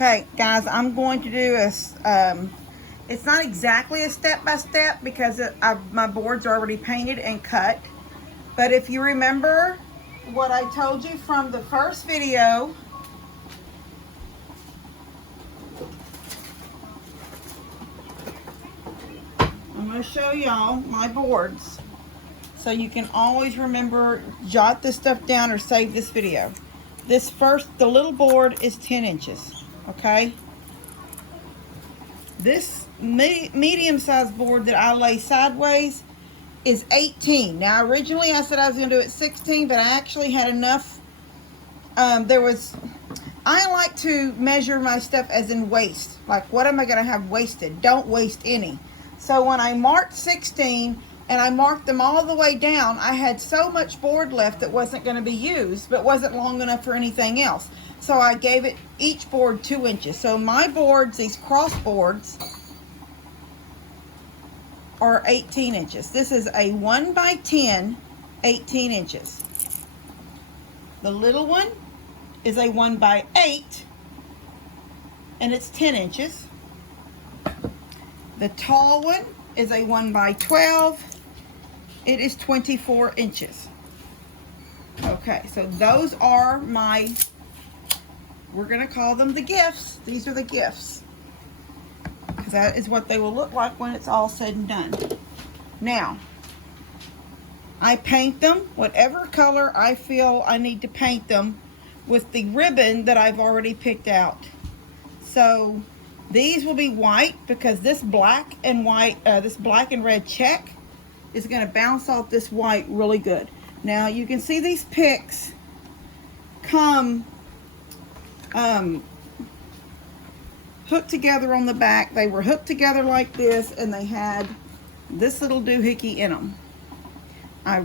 Okay, guys, I'm going to do it's not exactly a step-by-step because my boards are already painted and cut. But if you remember what I told you from the first video, I'm going to show y'all my boards. So you can always remember, jot this stuff down or save this video. The little board is 10 inches, okay? This medium-sized board that I lay sideways is 18. Now, originally I said I was going to do it 16, but I actually had enough. I like to measure my stuff as in waste. Like, what am I going to have wasted? Don't waste any. So when I marked 16 and I marked them all the way down, I had so much board left that wasn't going to be used, but wasn't long enough for anything else. So I gave it each board 2 inches. So my boards, these cross boards, are 18 inches. This is a 1 by 10, 18 inches. The little one is a 1 by 8, and it's 10 inches. The tall one is a 1 by 12. It is 24 inches. Okay, so those are my, we're going to call them the gifts. These are the gifts, because that is what they will look like when it's all said and done. Now, I paint them whatever color I feel I need to paint them with the ribbon that I've already picked out. So these will be white because this black and white, this black and red check is going to bounce off this white really good. Now you can see these picks come hooked together on the back. They were hooked together like this, and they had this little doohickey in them. I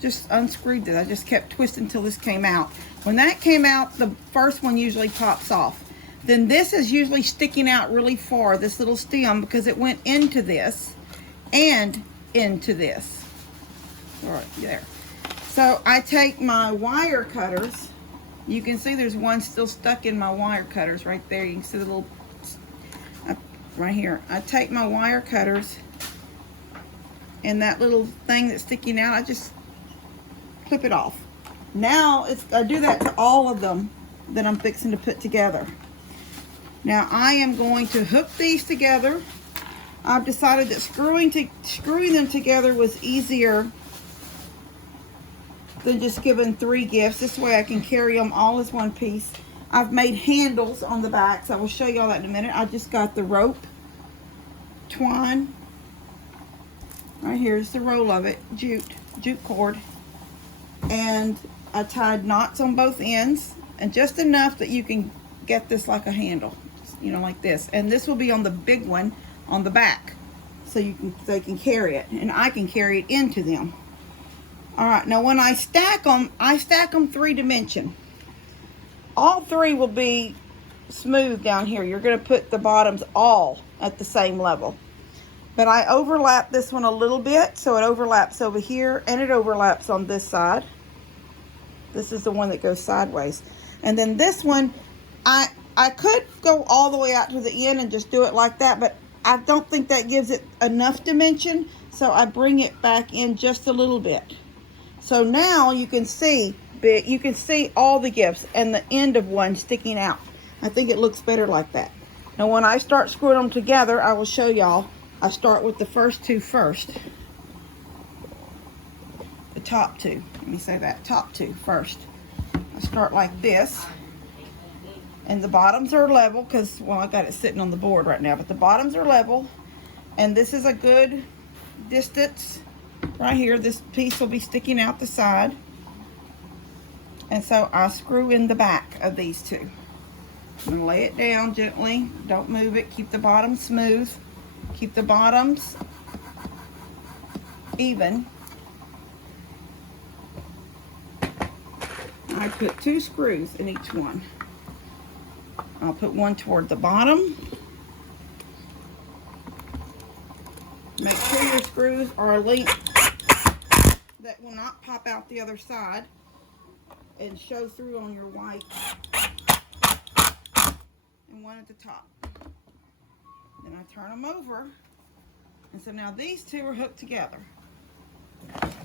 just unscrewed this. I just kept twisting until this came out. When that came out, the first one usually pops off. Then this is usually sticking out really far, this little stem, because it went into this and into this. All right, there. So I take my wire cutters. You can see there's one still stuck in my wire cutters right there. You can see the little, right here. I take my wire cutters, and that little thing that's sticking out, I just clip it off. Now, I do that to all of them that I'm fixing to put together. Now, I am going to hook these together. I've decided that screwing them together was easier than just giving 3 gifts. This way I can carry them all as one piece. I've made handles on the back, so I will show you all that in a minute. I just got the rope, twine. Right here's the roll of it, jute cord. And I tied knots on both ends, and just enough that you can get this like a handle, you know, like this. And this will be on the big one on the back, so they can carry it, and I can carry it into them. All right, now when I stack them 3-dimension. All 3 will be smooth down here. You're going to put the bottoms all at the same level. But I overlap this one a little bit, so it overlaps over here, and it overlaps on this side. This is the one that goes sideways. And then this one, I could go all the way out to the end and just do it like that, but I don't think that gives it enough dimension, so I bring it back in just a little bit. So now you can see all the gifts and the end of one sticking out. I think it looks better like that. Now when I start screwing them together, I will show y'all. I start with the first 2 first. The top 2. Let me say that. Top 2 first. I start like this. And the bottoms are level because, well, I got it sitting on the board right now, but the bottoms are level. And this is a good distance right here. This piece will be sticking out the side. And so I screw in the back of these 2. I'm going to lay it down gently. Don't move it. Keep the bottom smooth. Keep the bottoms even. I put 2 screws in each one. I'll put one toward the bottom. Make sure your screws are a length that will not pop out the other side and show through on your white. and one at the top. Then I turn them over, and so now these two are hooked together.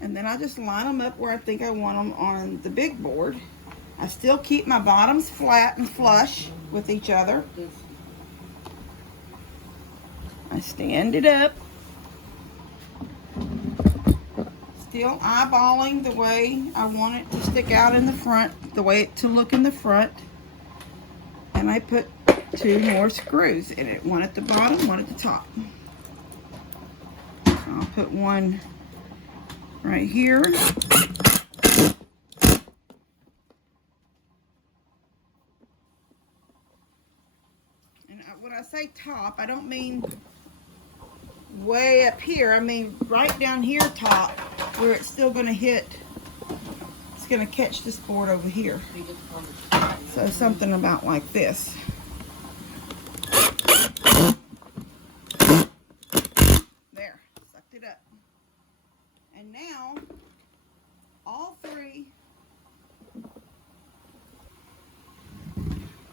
And then I just line them up where I think I want them on the big board. I still keep my bottoms flat and flush with each other. I stand it up. Still eyeballing the way I want it to stick out in the front, the way it to look in the front. And I put 2 more screws in it, one at the bottom, one at the top. I'll put one right here. And when I say top, I don't mean way up here. I mean right down here top, where it's still going to hit. It's going to catch this board over here. So something about like this. There, sucked it up. And now all 3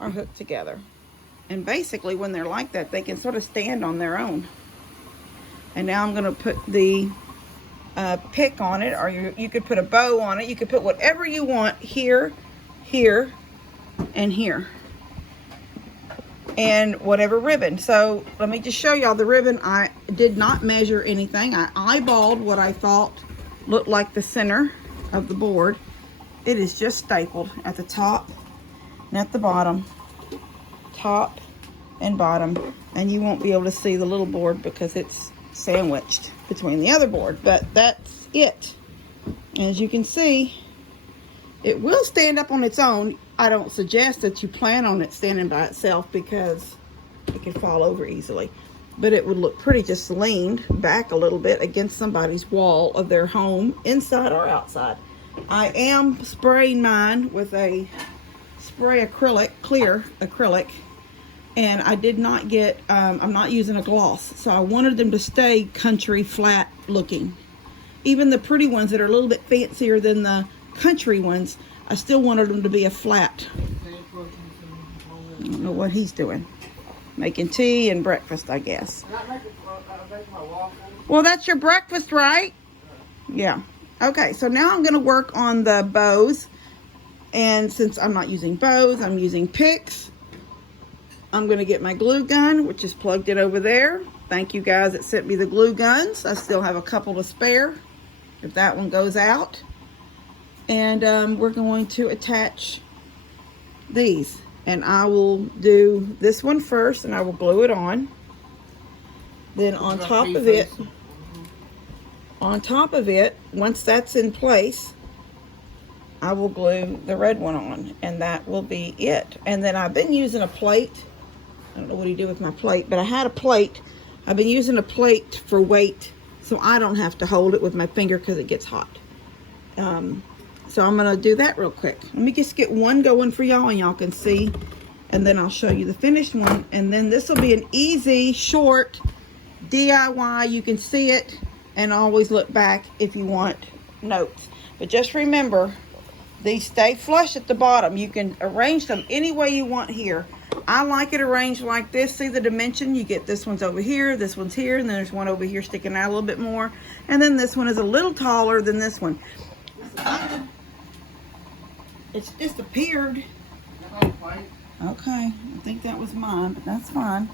are hooked together. And basically when they're like that, they can sort of stand on their own. And now I'm going to put the pick on it, or you could put a bow on it. You could put whatever you want here, here, and here. And whatever ribbon. So let me just show y'all the ribbon. I did not measure anything. I eyeballed what I thought looked like the center of the board. It is just stapled at the top and at the bottom. Top and bottom. And you won't be able to see the little board because it's sandwiched between the other board, but that's it. And as you can see, it will stand up on its own. I don't suggest that you plan on it standing by itself because it can fall over easily, but it would look pretty just leaned back a little bit against somebody's wall of their home, inside or outside. I am spraying mine with a spray acrylic, clear acrylic. And I did not get, I'm not using a gloss. So I wanted them to stay country flat looking. Even the pretty ones that are a little bit fancier than the country ones, I still wanted them to be a flat. I don't know what he's doing. Making tea and breakfast, I guess. Well, that's your breakfast, right? Yeah. Okay, so now I'm going to work on the bows. And since I'm not using bows, I'm using picks. I'm going to get my glue gun, which is plugged in over there. Thank you guys that sent me the glue guns. I still have a couple to spare if that one goes out. And we're going to attach these. And I will do this one first and I will glue it on. Then on top of it, once that's in place, I will glue the red one on, and that will be it. And then I've been using a plate. I don't know what he did with my plate, but I had a plate. I've been using a plate for weight, so I don't have to hold it with my finger because it gets hot. So I'm going to do that real quick. Let me just get one going for y'all, and y'all can see. And then I'll show you the finished one. And then this will be an easy, short DIY. You can see it and always look back if you want notes. But just remember, these stay flush at the bottom. You can arrange them any way you want here. I like it arranged like this. See the dimension? You get this one's over here, this one's here, and then there's one over here sticking out a little bit more. And then this one is a little taller than this one. It's disappeared. Okay, I think that was mine, but that's fine.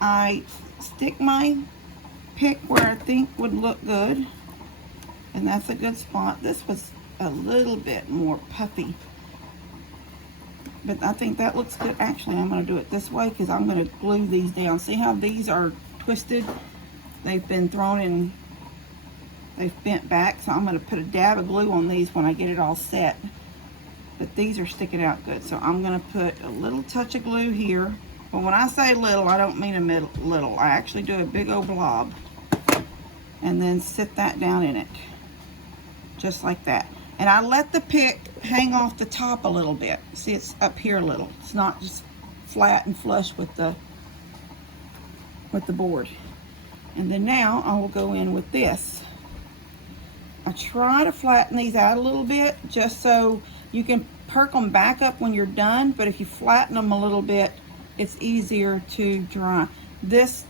I stick my pick where I think would look good. And that's a good spot. This was a little bit more puffy. But I think that looks good. Actually, I'm going to do it this way because I'm going to glue these down. See how these are twisted? They've been thrown in, they've bent back. So I'm going to put a dab of glue on these when I get it all set. But these are sticking out good. So I'm going to put a little touch of glue here. But when I say little, I don't mean a little. I actually do a big old blob. And then sit that down in it. Just like that. And I let the pick hang off the top a little bit. See, it's up here a little. It's not just flat and flush with the board. And then now I will go in with this. I try to flatten these out a little bit just so you can perk them back up when you're done. But if you flatten them a little bit, it's easier to dry. This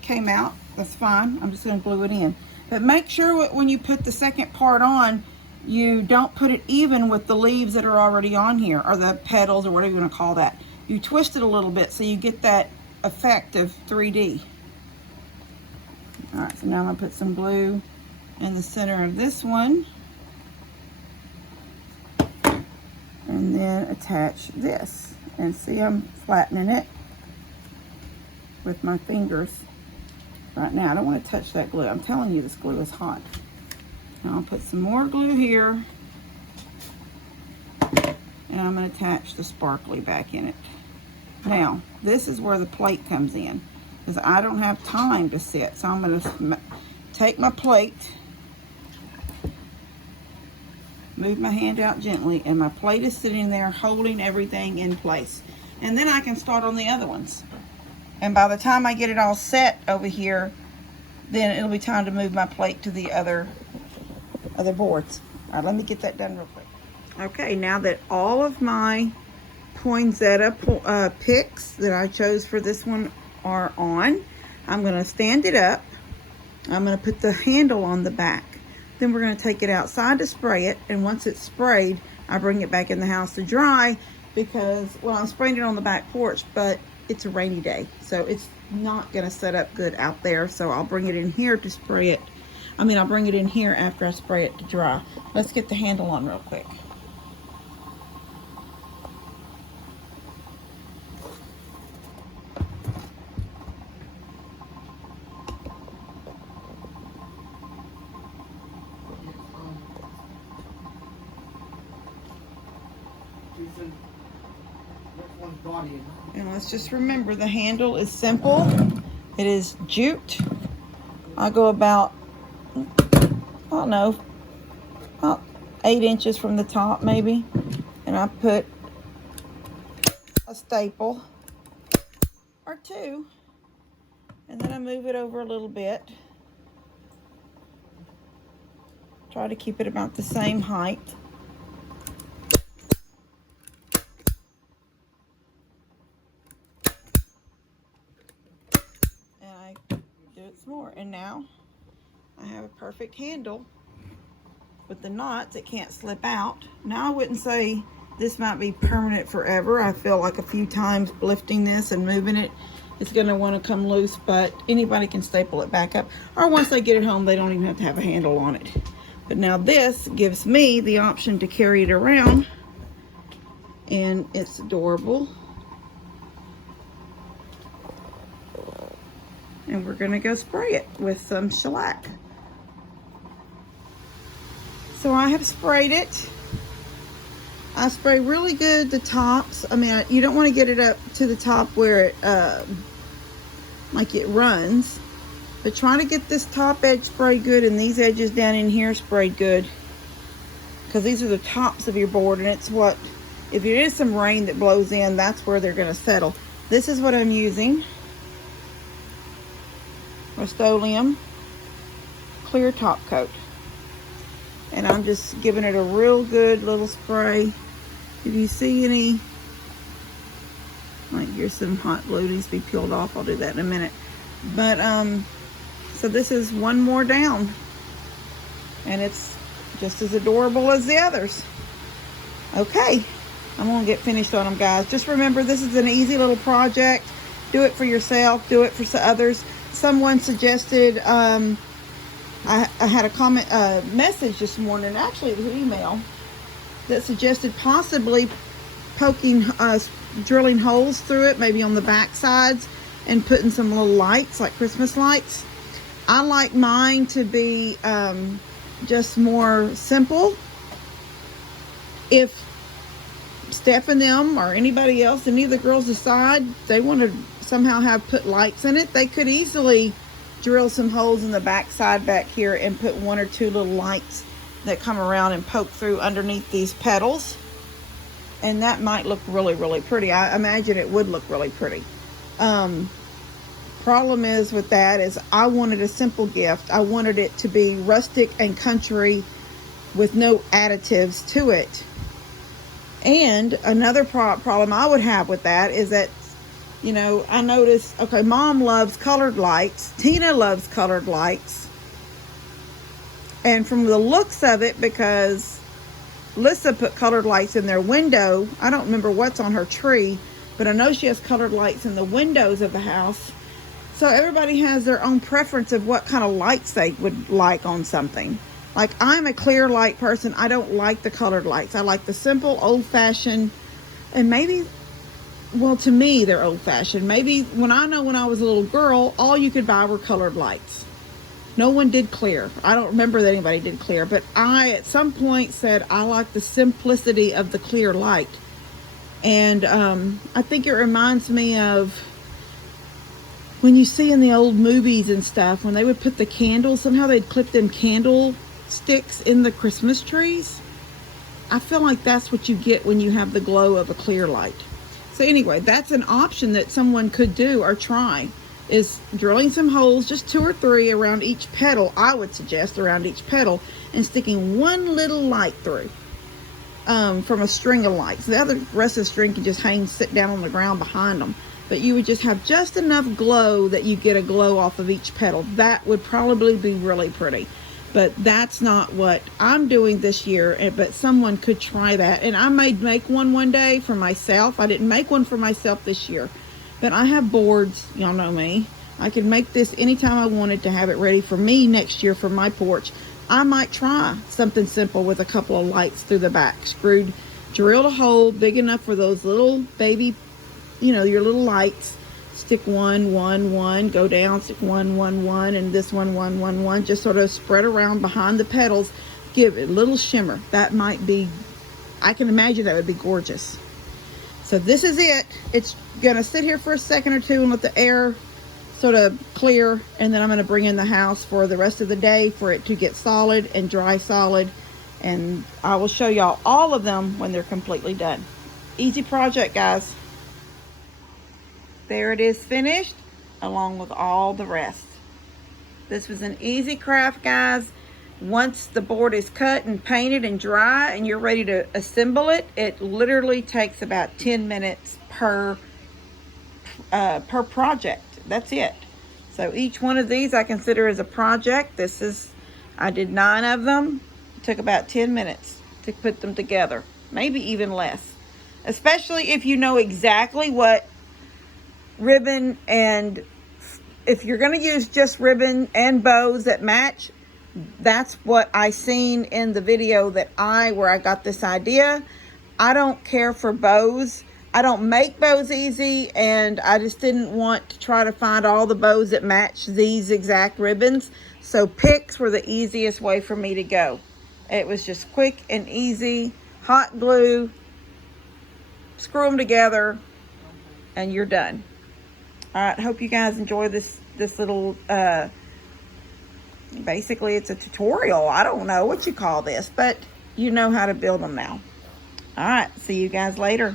came out, that's fine. I'm just gonna glue it in. But make sure when you put the second part on, you don't put it even with the leaves that are already on here, or the petals, or whatever you wanna call that. You twist it a little bit so you get that effect of 3D. All right, so now I'm gonna put some glue in the center of this one. And then attach this. And see, I'm flattening it with my fingers right now. I don't want to touch that glue. I'm telling you, this glue is hot. Now I'll put some more glue here. And I'm going to attach the sparkly back in it. Now, this is where the plate comes in, because I don't have time to sit. So I'm going to take my plate, move my hand out gently, and my plate is sitting there holding everything in place. And then I can start on the other ones. And by the time I get it all set over here, then it'll be time to move my plate to the other boards. All right, let me get that done real quick. Okay, now that all of my poinsettia picks that I chose for this one are on, I'm gonna stand it up. I'm gonna put the handle on the back. Then we're going to take it outside to spray it, and once it's sprayed, I bring it back in the house to dry, because, well, I'm spraying it on the back porch, but it's a rainy day, so it's not going to set up good out there, so I'll bring it in here to spray it. I'll bring it in here after I spray it to dry. Let's get the handle on real quick. And let's just remember, the handle is simple. It is jute. I go about, I don't know, about 8 inches from the top maybe. And I put a staple or two. And then I move it over a little bit. Try to keep it about the same height. More, and now I have a perfect handle with the knots. It can't slip out. Now I wouldn't say this might be permanent forever. I feel like a few times lifting this and moving it, it's going to want to come loose, but anybody can staple it back up, or once they get it home, they don't even have to have a handle on it. But now this gives me the option to carry it around, and it's adorable. And we're gonna go spray it with some shellac. So I have sprayed it. I spray really good the tops. You don't want to get it up to the top where it like it runs, but try to get this top edge sprayed good and these edges down in here sprayed good, because these are the tops of your board, and it's what, if there is some rain that blows in, that's where they're going to settle. This is what I'm using. Rust-Oleum clear top coat, and I'm just giving it a real good little spray. If you see any, like here's some hot glue needs to be peeled off, I'll do that in a minute. But so this is one more down, and it's just as adorable as the others. Okay, I'm gonna get finished on them, guys. Just remember, this is an easy little project. Do it for yourself, do it for others. Someone suggested, I had a comment, message this morning, actually it was an email, that suggested possibly poking, drilling holes through it, maybe on the back sides, and putting some little lights, like Christmas lights. I like mine to be just more simple. If Steph and them or anybody else, any of the girls decide they want to somehow put lights in it, they could easily drill some holes in the back side back here and put 1 or 2 little lights that come around and poke through underneath these petals, and that might look really, really pretty. I imagine it would look really pretty. Problem is with that is I wanted a simple gift. I wanted it to be rustic and country with no additives to it. And another problem I would have with that is that You know, I noticed, okay, Mom loves colored lights. Tina loves colored lights. And from the looks of it, because Lissa put colored lights in their window, I don't remember what's on her tree, but I know she has colored lights in the windows of the house. So everybody has their own preference of what kind of lights they would like on something. Like, I'm a clear light person. I don't like the colored lights. I like the simple, old-fashioned, and maybe, well, to me, they're old-fashioned. Maybe when I was a little girl, all you could buy were colored lights. No one did clear. I don't remember that anybody did clear, but I, at some point, said I like the simplicity of the clear light. And I think it reminds me of when you see in the old movies and stuff, when they would put the candles, somehow they'd clip them candle sticks in the Christmas trees. I feel like that's what you get when you have the glow of a clear light. So anyway, that's an option that someone could do or try, is drilling some holes, just 2 or 3 around each petal. I would suggest around each petal, and sticking one little light through from a string of lights. The other rest of the string can just sit down on the ground behind them. But you would just have just enough glow that you get a glow off of each petal. That would probably be really pretty. But that's not what I'm doing this year, but someone could try that. And I may make one day for myself. I didn't make one for myself this year, but I have boards. Y'all know me. I could make this anytime I wanted to have it ready for me next year for my porch. I might try something simple with a couple of lights through the back. Drilled a hole big enough for those little baby, you know, your little lights. Stick one, go down, stick one, and this one, just sort of spread around behind the petals, give it a little shimmer. That might be, I can imagine that would be gorgeous. So this is it. It's gonna sit here for a second or two and let the air sort of clear, and then I'm gonna bring in the house for the rest of the day for it to get solid and dry solid, and I will show y'all all of them when they're completely done. Easy project, guys. There it is, finished, along with all the rest. This was an easy craft, guys. Once the board is cut and painted and dry and you're ready to assemble it, it literally takes about 10 minutes per project. That's it. So each one of these I consider as a project. I did 9 of them. It took about 10 minutes to put them together, maybe even less. Especially if you know exactly what ribbon, and if you're going to use just ribbon and bows that match, that's what I seen in the video where I got this idea. I don't care for bows. I don't make bows easy, and I just didn't want to try to find all the bows that match these exact ribbons. So picks were the easiest way for me to go. It was just quick and easy. Hot glue, screw them together, and you're done. All right, hope you guys enjoy this little, basically it's a tutorial. I don't know what you call this, but you know how to build them now. All right, see you guys later.